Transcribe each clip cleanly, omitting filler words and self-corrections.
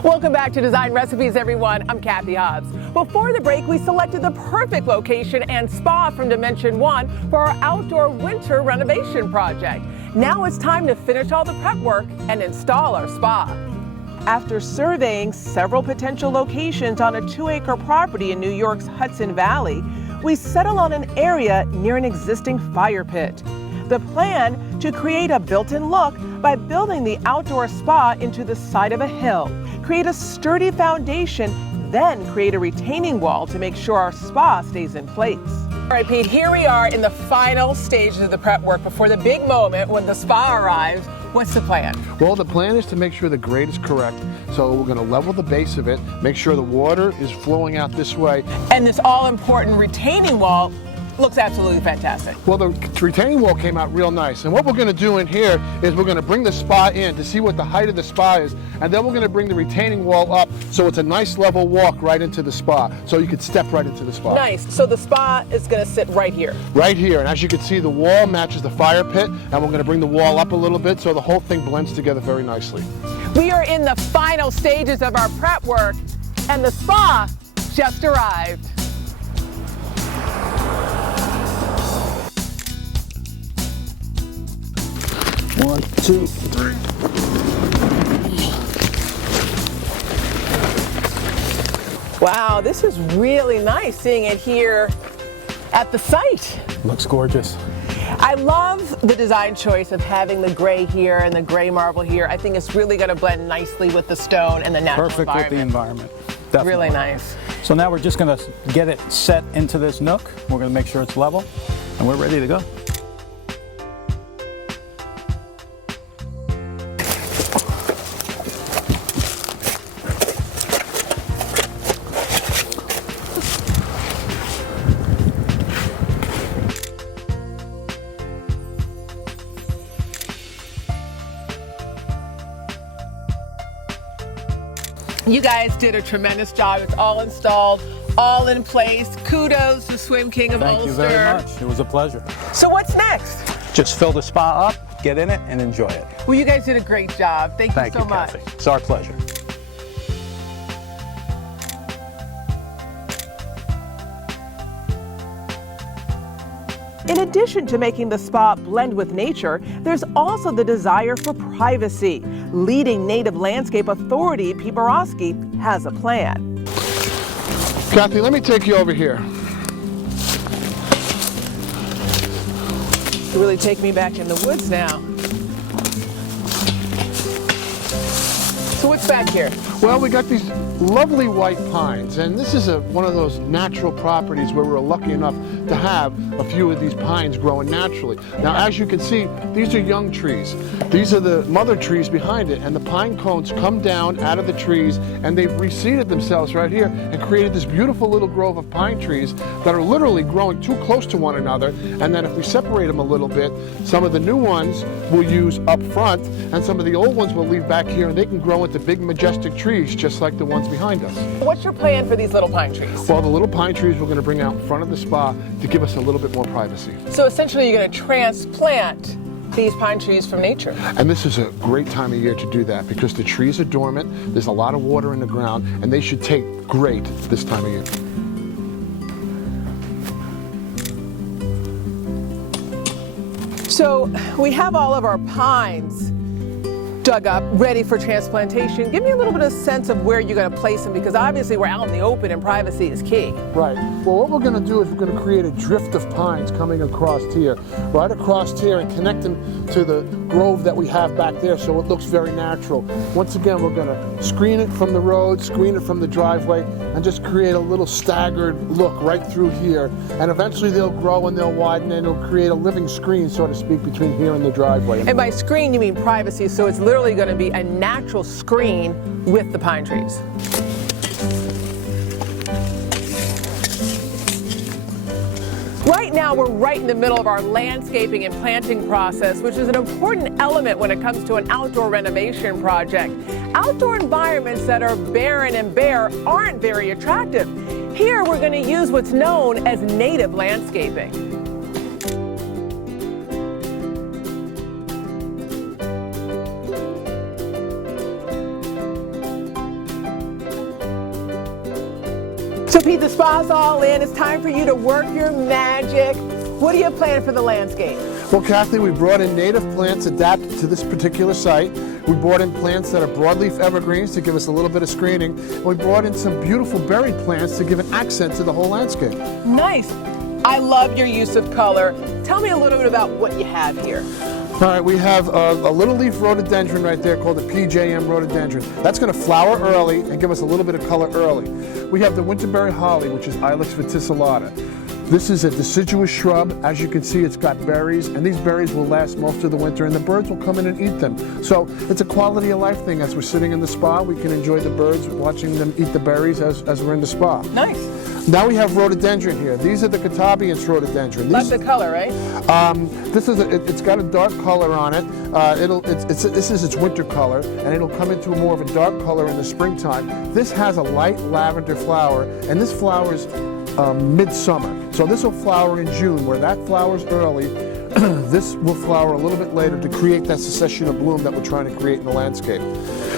Welcome back to Design Recipes, everyone. I'm Cathy Hobbs. Before the break, we selected the perfect location and spa from Dimension 1 for our outdoor winter renovation project. Now it's time to finish all the prep work and install our spa. After surveying several potential locations on a 2-acre property in New York's Hudson Valley, we settle on an area near an existing fire pit. The plan to create a built-in look by building the outdoor spa into the side of a hill, create a sturdy foundation, then create a retaining wall to make sure our spa stays in place. All right, Pete, here we are in the final stages of the prep work before the big moment when the spa arrives. What's the plan? Well, the plan is to make sure the grade is correct. So we're going to level the base of it, make sure the water is flowing out this way. And this all-important retaining wall looks absolutely fantastic. Well, the retaining wall came out real nice. And what we're going to do in here is we're going to bring the spa in to see what the height of the spa is. And then we're going to bring the retaining wall up so it's a nice level walk right into the spa. So you could step right into the spa. Nice. So the spa is going to sit right here. Right here. And as you can see, the wall matches the fire pit. And we're going to bring the wall up a little bit so the whole thing blends together very nicely. We are in the final stages of our prep work, and the spa just arrived. One, two, three. Wow, this is really nice seeing it here at the site. Looks gorgeous. I love the design choice of having the gray here and the gray marble here. I think it's really going to blend nicely with the stone and the natural Perfect environment. with the environment. Definitely. Really nice. So now we're just going to get it set into this nook. We're going to make sure it's level, and we're ready to go. You guys did a tremendous job. It's all installed, all in place. Kudos to Swim King of Ulster. Thank you very much. It was a pleasure. So what's next? Just fill the spa up, get in it, and enjoy it. Well, you guys did a great job. Thank you so much. Cathy. It's our pleasure. In addition to making the spa blend with nature, there's also the desire for privacy. Leading native landscape authority Pete Muroski has a plan. Cathy, let me take you over here. You really take me back in the woods now. So what's back here? Well, we got these lovely white pines, and this is one of those natural properties where we're lucky enough to have a few of these pines growing naturally. Now, as you can see, these are young trees. These are the mother trees behind it, and the pine cones come down out of the trees, and they've reseeded themselves right here and created this beautiful little grove of pine trees that are literally growing too close to one another. And then if we separate them a little bit, some of the new ones we'll use up front, and some of the old ones we'll leave back here, and they can grow into big majestic trees just like the ones behind us. What's your plan for these little pine trees? Well, the little pine trees we're going to bring out in front of the spa to give us a little bit more privacy. So essentially you're going to transplant these pine trees from nature. And this is a great time of year to do that because the trees are dormant, there's a lot of water in the ground, and they should take great this time of year. So we have all of our pines dug up, ready for transplantation. Give me a little bit of sense of where you're going to place them, because obviously we're out in the open and privacy is key. Right. Well, what we're going to do is we're going to create a drift of pines coming across here, right across here, and connect them to the grove that we have back there so it looks very natural. Once again, we're going to screen it from the road, screen it from the driveway, and just create a little staggered look right through here. And eventually they'll grow and they'll widen, and it'll create a living screen, so to speak, between here and the driveway. And by screen, you mean privacy, so it's literally going to be a natural screen with the pine trees. Right now, we're right in the middle of our landscaping and planting process, which is an important element when it comes to an outdoor renovation project. Outdoor environments that are barren and bare aren't very attractive. Here, we're going to use what's known as native landscaping. So Pete, the spa's all in. It's time for you to work your magic. What are you planning for the landscape? Well, Kathy, we brought in native plants adapted to this particular site. We brought in plants that are broadleaf evergreens to give us a little bit of screening. And we brought in some beautiful berry plants to give an accent to the whole landscape. Nice. I love your use of color. Tell me a little bit about what you have here. All right, we have a little leaf rhododendron right there called the PJM rhododendron. That's going to flower early and give us a little bit of color early. We have the winterberry holly, which is Ilex verticillata. This is a deciduous shrub. As you can see, it's got berries, and these berries will last most of the winter, and the birds will come in and eat them. So it's a quality of life thing. As we're sitting in the spa, we can enjoy the birds, watching them eat the berries as we're in the spa. Nice. Now we have rhododendron here. These are the Catabians rhododendron. Love the color, right? It's got a dark color on it. This is its winter color, and it'll come into more of a dark color in the springtime. This has a light lavender flower, and this flowers midsummer. So this will flower in June, where that flowers early. This will flower a little bit later to create that succession of bloom that we're trying to create in the landscape.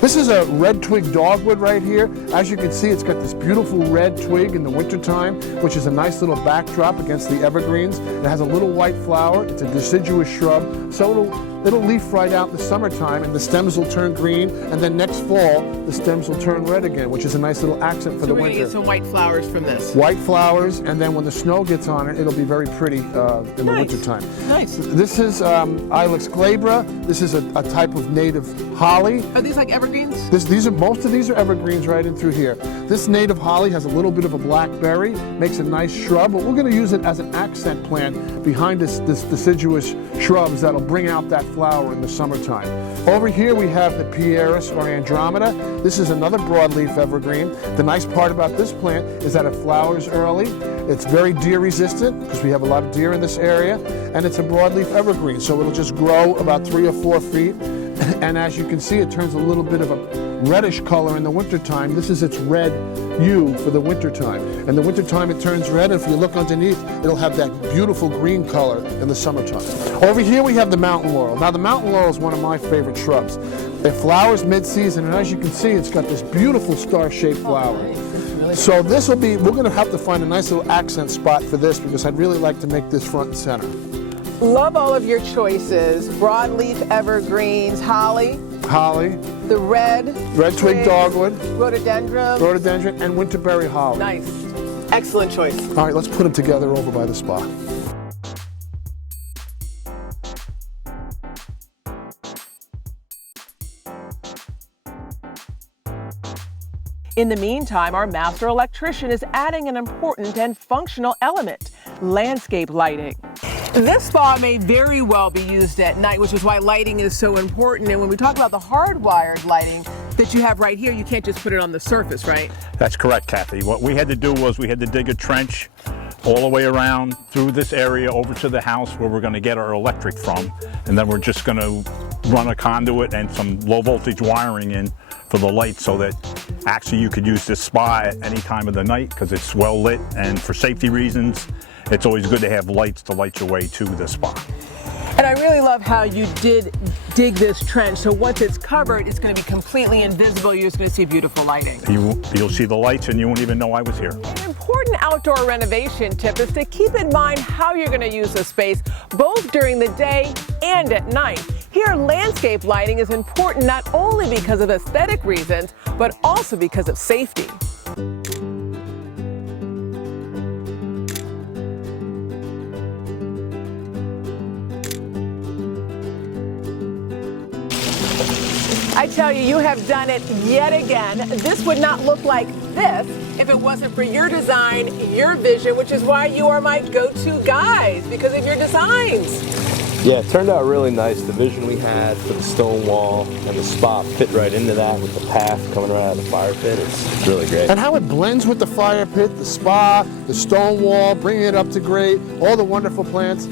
This is a red twig dogwood right here. As you can see, it's got this beautiful red twig in the wintertime, which is a nice little backdrop against the evergreens. It has a little white flower. It's a deciduous shrub, so it'll leaf right out in the summertime, and the stems will turn green, and then next fall, the stems will turn red again, which is a nice little accent for the winter. So we're going to get some white flowers from this. White flowers, and then when the snow gets on it, it'll be very pretty in the wintertime. Nice. This is Ilex Glabra. This is a type of native holly. Are these like evergreens? Most of these are evergreens right in through here. This native holly has a little bit of a black berry, makes a nice shrub, but we're going to use it as an accent plant behind this deciduous shrubs that'll bring out that flower in the summertime. Over here we have the Pieris or Andromeda. This is another broadleaf evergreen. The nice part about this plant is that it flowers early. It's very deer resistant because we have a lot of deer in this area, and it's a broadleaf evergreen, so it'll just grow about 3 or 4 feet. And as you can see, it turns a little bit of a reddish color in the wintertime. This is its red hue for the wintertime. In the wintertime, it turns red, and if you look underneath, it'll have that beautiful green color in the summertime. Over here, we have the mountain laurel. Now, the mountain laurel is one of my favorite shrubs. It flowers mid-season, and as you can see, it's got this beautiful star-shaped flower. So this will be, we're going to have to find a nice little accent spot for this because I'd really like to make this front and center. Love all of your choices. Broadleaf evergreens, holly. Holly. The red Twig dogwood. Rhododendron. Rhododendron and winterberry holly. Nice. Excellent choice. All right, let's put them together over by the spa. In the meantime, our master electrician is adding an important and functional element, landscape lighting. This spa may very well be used at night, which is why lighting is so important. And when we talk about the hardwired lighting that you have right here, you can't just put it on the surface, right? That's correct, Kathy. What we had to do was we had to dig a trench all the way around through this area over to the house where we're going to get our electric from. And then we're just going to run a conduit and some low voltage wiring in for the light so that actually you could use this spa at any time of the night because it's well lit, and for safety reasons it's always good to have lights to light your way to the spa. And I really love how you did dig this trench, so once it's covered, it's going to be completely invisible. You're just going to see beautiful lighting. You'll see the lights and you won't even know I was here. An important outdoor renovation tip is to keep in mind how you're going to use the space, both during the day and at night. Here, landscape lighting is important not only because of aesthetic reasons, but also because of safety. I tell you, you have done it yet again. This would not look like this if it wasn't for your design, your vision, which is why you are my go-to guys, because of your designs. Yeah, it turned out really nice. The vision we had for the stone wall and the spa fit right into that with the path coming right out of the fire pit. It's really great. And how it blends with the fire pit, the spa, the stone wall, bringing it up to grade, all the wonderful plants.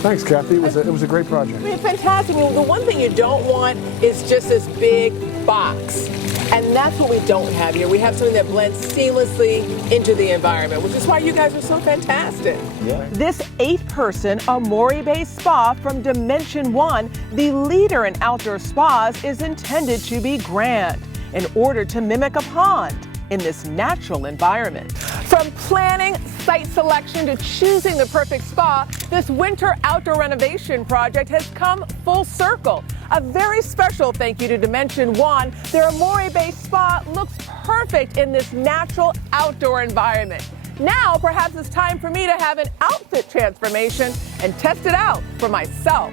Thanks, Kathy. It was a great project. I mean, fantastic. The one thing you don't want is just this big box. And that's what we don't have here. We have something that blends seamlessly into the environment, which is why you guys are so fantastic. Yeah. This 8-person Amori-based spa from Dimension 1, the leader in outdoor spas, is intended to be grand in order to mimic a pond. in this natural environment. From planning, site selection to choosing the perfect spa, this winter outdoor renovation project has come full circle. A very special thank you to Dimension One. Their Amore-based spa looks perfect in this natural outdoor environment. Now, perhaps it's time for me to have an outfit transformation and test it out for myself.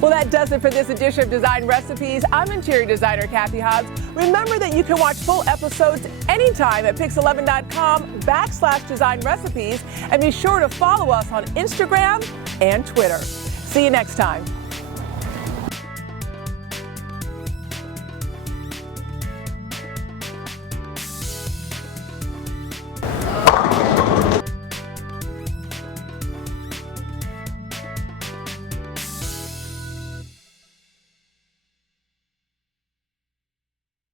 Well, that does it for this edition of Design Recipes. I'm interior designer Cathy Hobbs. Remember that you can watch full episodes anytime at pix11.com/design recipes, and be sure to follow us on Instagram and Twitter. See you next time.